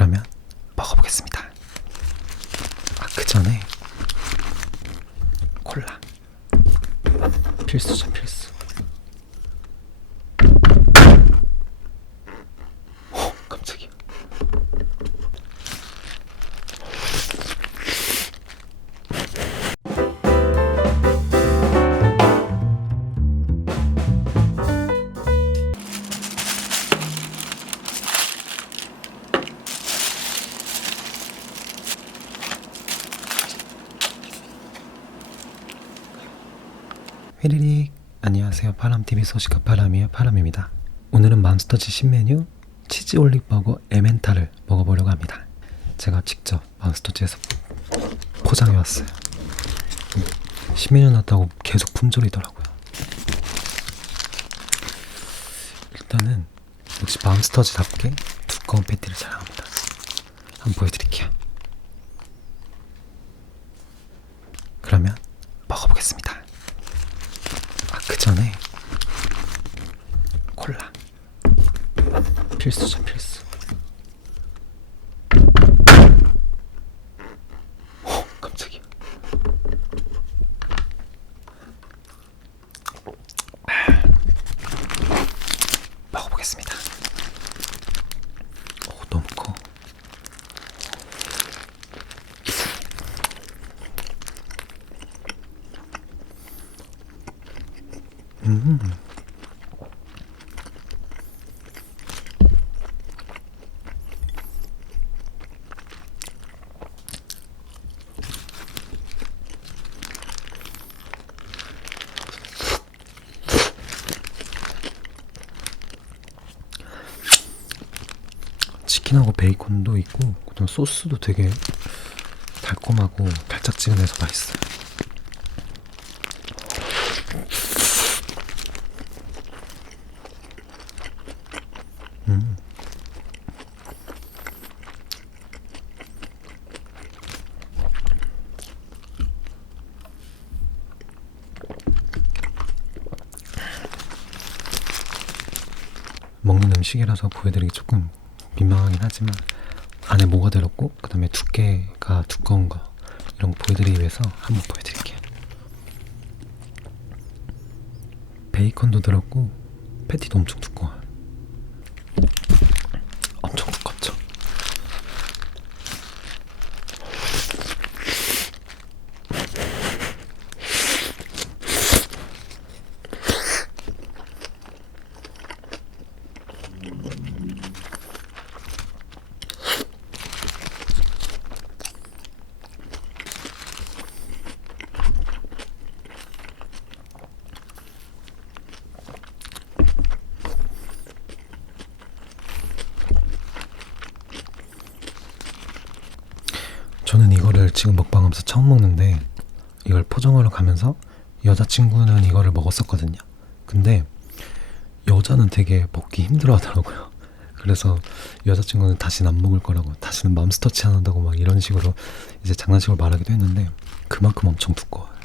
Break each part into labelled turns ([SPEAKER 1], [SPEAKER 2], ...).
[SPEAKER 1] 그러면 먹어보겠습니다. 아, 그 전에 콜라. 필수죠, 필수. 휘리릭 안녕하세요. 파람TV 소식가 파람이의 파람입니다. 오늘은 맘스터치 신메뉴 치즈 올릭버거 에멘탈을 먹어보려고 합니다. 제가 직접 맘스터치에서 포장해 왔어요. 음, 신메뉴 났다고 계속 품절이더라고요. 일단은 역시 맘스터치답게 두꺼운 패티를 자랑합니다. 한번 보여드릴게요. 그러면 먹어보겠습니다 아, 그 전에 콜라. 필수죠 필수 어, 깜짝이야 먹어보겠습니다 오 너무 커 치킨하고 베이컨도 있고 그다음 소스도 되게 달콤하고 달짝지근해서 맛있어요. 음. 먹는 음식이라서 보여드리기 조금 민망하긴 하지만 안에 뭐가 들었고 그 다음에 두께가 두꺼운 거 이런 거 보여드리기 위해서 한번 보여드릴게요. 베이컨도 들었고 패티도 엄청 두꺼워 엄청 두껍죠 저는 이거를 지금 먹방하면서 처음 먹는데 이걸 포장하러 가면서 여자친구는 이거를 먹었었거든요. 근데 여자는 되게 먹기 힘들어 하더라고요. 그래서 여자친구는 다시는 안 먹을 거라고 다시는 맘스터치 안 한다고 막 이런 식으로 이제 장난식으로 말하기도 했는데 그만큼 엄청 두꺼워요.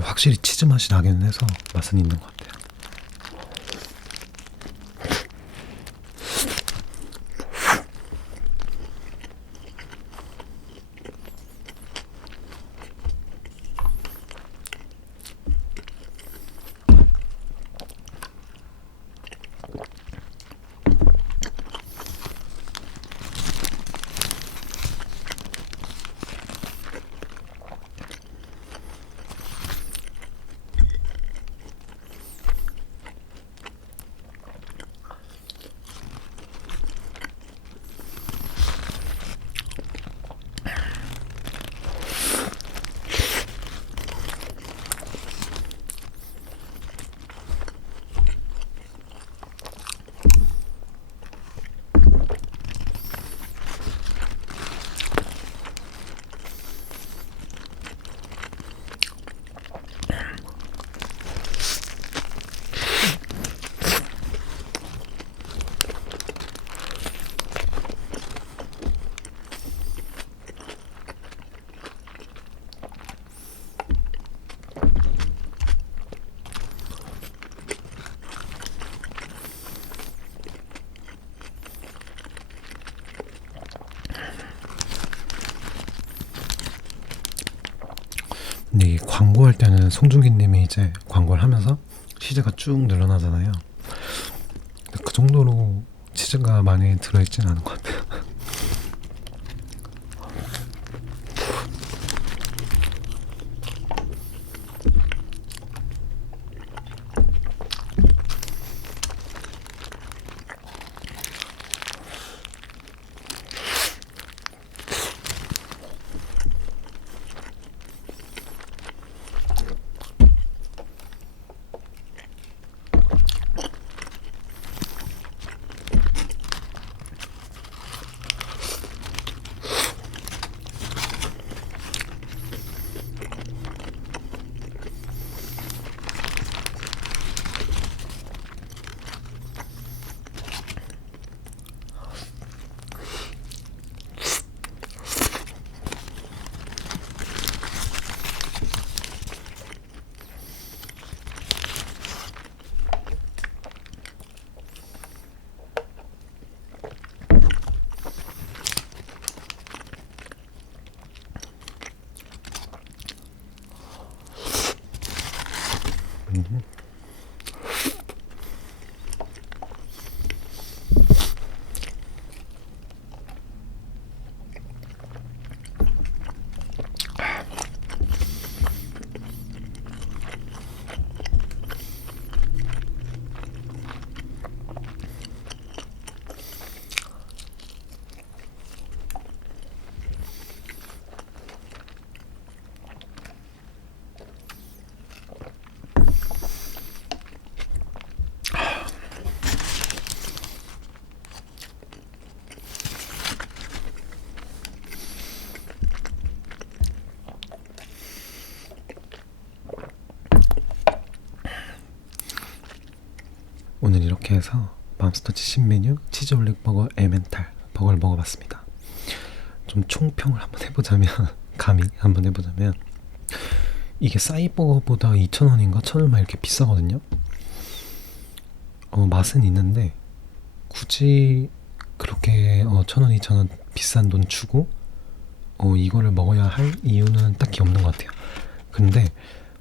[SPEAKER 1] 그래도 확실히 치즈 맛이 나기는 해서 맛은 있는 것 같아요. 근데 이 광고할 때는 송중기님이 이제 광고를 하면서 치즈가 쭉 늘어나잖아요. 그 정도로 치즈가 많이 들어있진 않은 것 같아요. Mm-hmm. 오늘 이렇게 해서 맘스터치 신메뉴 치즈 올릭 버거 에멘탈 버거를 먹어봤습니다. 좀 총평을 한번 해보자면 감히 한번 해보자면 이게 싸이버거보다 2,000원인가 1,000원만 이렇게 비싸거든요. 어, 맛은 있는데 굳이 그렇게 어, 1,000원, 2,000원 비싼 돈 주고 어, 이거를 먹어야 할 이유는 딱히 없는 것 같아요. 근데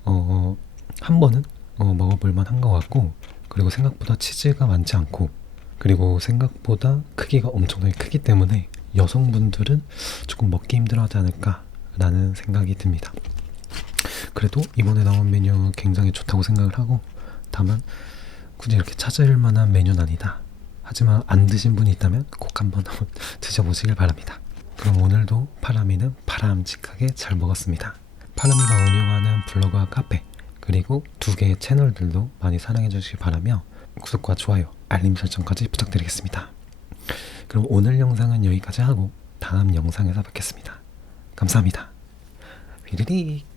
[SPEAKER 1] 어, 한 번은 어, 먹어볼 만한 것 같고 그리고 생각보다 치즈가 많지 않고 그리고 생각보다 크기가 엄청나게 크기 때문에 여성분들은 조금 먹기 힘들어하지 않을까라는 생각이 듭니다. 그래도 이번에 나온 메뉴 굉장히 좋다고 생각을 하고 다만 굳이 이렇게 찾을 만한 메뉴는 아니다. 하지만 안 드신 분이 있다면 꼭 한번 드셔보시길 바랍니다. 그럼 오늘도 파라미는 바람직하게 잘 먹었습니다. 파라미가 운영하는 블로그와 카페 그리고 두 개의 채널들도 많이 사랑해 주시기 바라며 구독과 좋아요, 알림 설정까지 부탁드리겠습니다. 그럼 오늘 영상은 여기까지 하고 다음 영상에서 뵙겠습니다. 감사합니다. 휘리릭